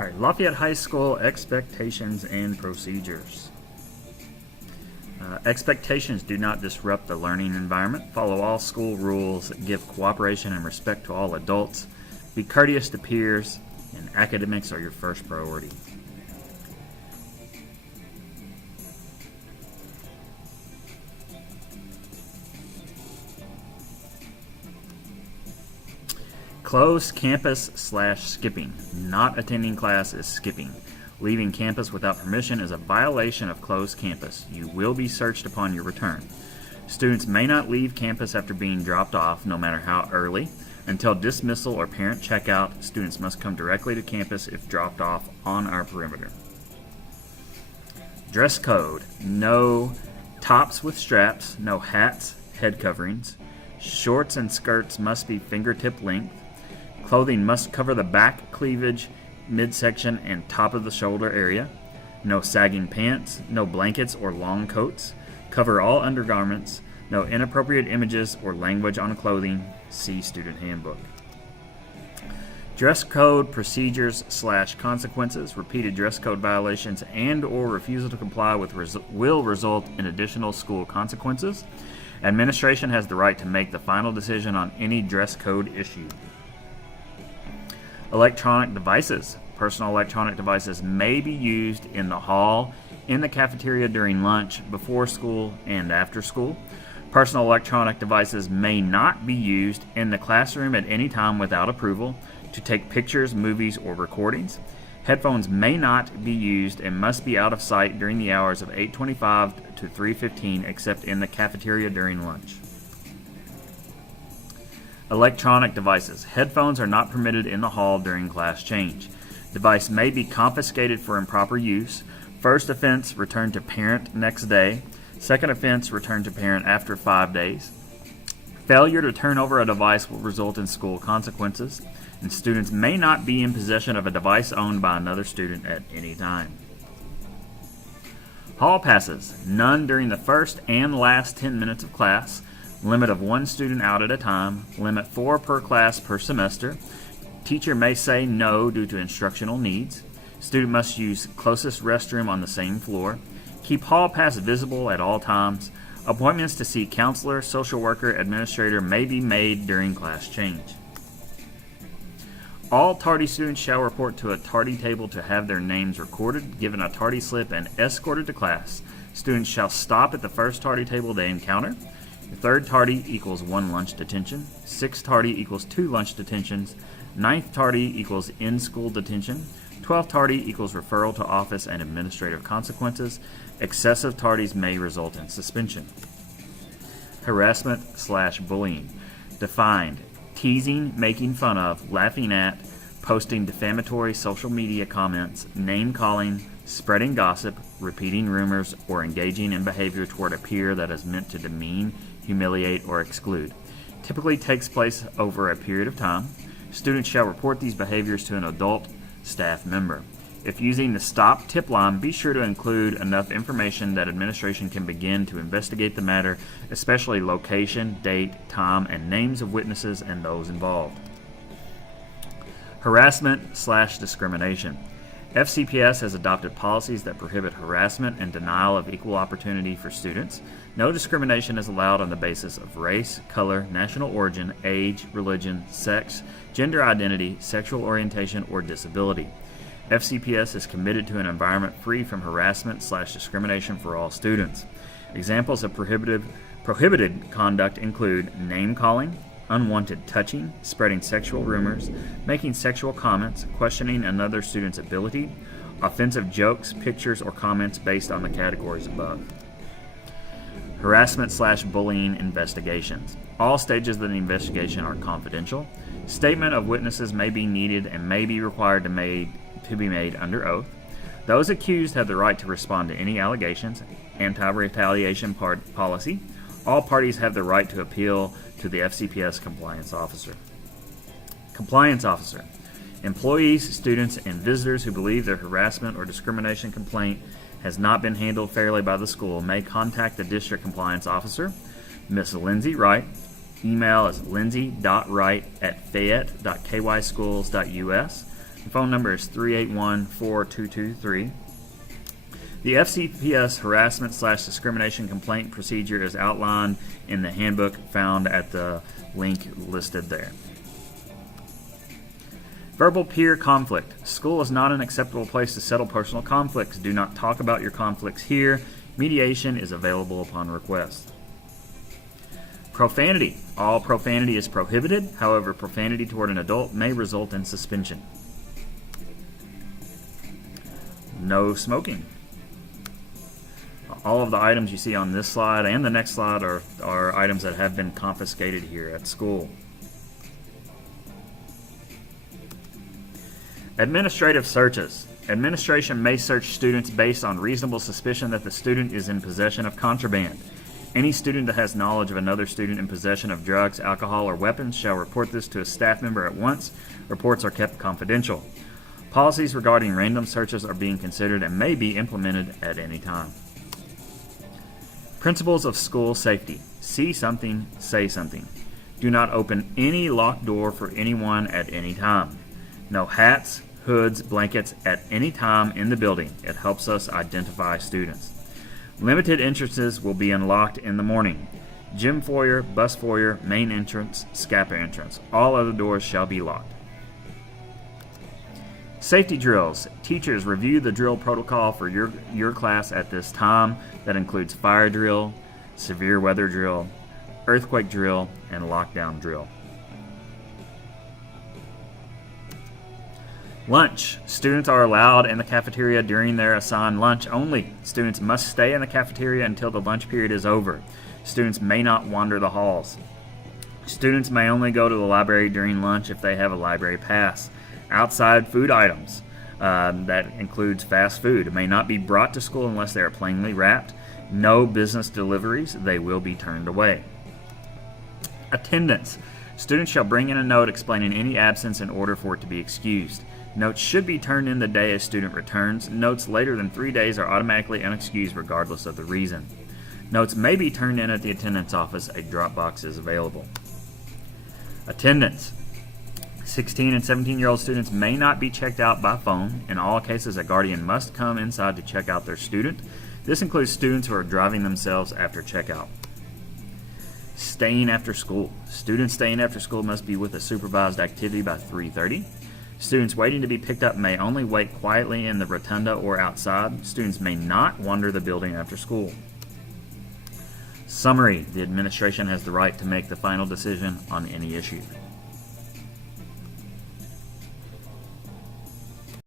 All right, Lafayette High School expectations and procedures. Expectations do not disrupt the learning environment. Follow all school rules. Give cooperation and respect to all adults. Be courteous to peers, and academics are your first priority. Closed campus / skipping. Not attending class is skipping. Leaving campus without permission is a violation of closed campus. You will be searched upon your return. Students may not leave campus after being dropped off, no matter how early. Until dismissal or parent checkout, students must come directly to campus if dropped off on our perimeter. Dress code. No tops with straps, no hats, head coverings. Shorts and skirts must be fingertip length. Clothing must cover the back, cleavage, midsection, and top of the shoulder area. No sagging pants, no blankets or long coats. Cover all undergarments. No inappropriate images or language on clothing. See Student Handbook. Dress code procedures / consequences. Repeated dress code violations and or refusal to comply with will result in additional school consequences. Administration has the right to make the final decision on any dress code issue. Electronic devices. Personal electronic devices may be used in the hall, in the cafeteria during lunch, before school, and after school. Personal electronic devices may not be used in the classroom at any time without approval to take pictures, movies, or recordings. Headphones may not be used and must be out of sight during the hours of 8:25 to 3:15 except in the cafeteria during lunch. Electronic devices. Headphones are not permitted in the hall during class change. Device may be confiscated for improper use. First offense, return to parent next day. Second offense, return to parent after 5 days. Failure to turn over a device will result in school consequences, and students may not be in possession of a device owned by another student at any time. Hall passes. None during the first and last 10 minutes of class. Limit of 1 student out at a time. Limit 4 per class per semester. Teacher may say no due to instructional needs. Student must use closest restroom on the same floor. Keep hall pass visible at all times. Appointments to see counselor, social worker, administrator may be made during class change. All tardy students shall report to a tardy table to have their names recorded, given a tardy slip, and escorted to class. Students shall stop at the first tardy table they encounter. The third tardy equals 1 lunch detention. 6th tardy equals 2 lunch detentions. 9th tardy equals in-school detention. 12th tardy equals referral to office and administrative consequences. Excessive tardies may result in suspension. Harassment / bullying. Defined: teasing, making fun of, laughing at, posting defamatory social media comments, name-calling, spreading gossip, repeating rumors, or engaging in behavior toward a peer that is meant to demean, humiliate, or exclude. Typically takes place over a period of time. Students shall report these behaviors to an adult staff member. If using the stop tip line, be sure to include enough information that administration can begin to investigate the matter, especially location, date, time, and names of witnesses and those involved. Harassment / discrimination. FCPS has adopted policies that prohibit harassment and denial of equal opportunity for students. No discrimination is allowed on the basis of race, color, national origin, age, religion, sex, gender identity, sexual orientation, or disability. FCPS is committed to an environment free from harassment / discrimination for all students. Examples of prohibited conduct include name-calling, unwanted touching, spreading sexual rumors, making sexual comments, questioning another student's ability, offensive jokes, pictures, or comments based on the categories above. Harassment / bullying investigations. All stages of the investigation are confidential. Statement of witnesses may be needed and may be required to be made under oath. Those accused have the right to respond to any allegations. Anti-retaliation policy. All parties have the right to appeal to the FCPS compliance officer. Compliance officer. Employees, students, and visitors who believe their harassment or discrimination complaint has not been handled fairly by the school may contact the district compliance officer, Ms. Lindsay Wright. Email is lindsay.wright@fayette.kyschools.us. The phone number is 381-4223. The FCPS harassment/discrimination complaint procedure is outlined in the handbook found at the link listed there. Verbal peer conflict. School is not an acceptable place to settle personal conflicts. Do not talk about your conflicts here. Mediation is available upon request. Profanity. All profanity is prohibited. However, profanity toward an adult may result in suspension. No smoking. All of the items you see on this slide and the next slide are items that have been confiscated here at school. Administrative searches. Administration may search students based on reasonable suspicion that the student is in possession of contraband. Any student that has knowledge of another student in possession of drugs, alcohol, or weapons shall report this to a staff member at once. Reports are kept confidential. Policies regarding random searches are being considered and may be implemented at any time. Principles of school safety. See something, say something. Do not open any locked door for anyone at any time. No hats, hoods, blankets at any time in the building. It helps us identify students. Limited entrances will be unlocked in the morning. Gym foyer, bus foyer, main entrance, SCAPA entrance. All other doors shall be locked. Safety drills. Teachers review the drill protocol for your class at this time. That includes fire drill, severe weather drill, earthquake drill, and lockdown drill. Lunch. Students are allowed in the cafeteria during their assigned lunch only. Students must stay in the cafeteria until the lunch period is over. Students may not wander the halls. Students may only go to the library during lunch if they have a library pass. Outside food items, that includes fast food, may not be brought to school unless they are plainly wrapped. No business deliveries, they will be turned away. Attendance. Students shall bring in a note explaining any absence in order for it to be excused. Notes should be turned in the day a student returns. Notes later than 3 days are automatically unexcused regardless of the reason. Notes may be turned in at the attendance office. A drop box is available. Attendance. 16 and 17-year-old students may not be checked out by phone. In all cases, a guardian must come inside to check out their student. This includes students who are driving themselves after checkout. Staying after school. Students staying after school must be with a supervised activity by 3:30. Students waiting to be picked up may only wait quietly in the rotunda or outside. Students may not wander the building after school. Summary. The administration has the right to make the final decision on any issue.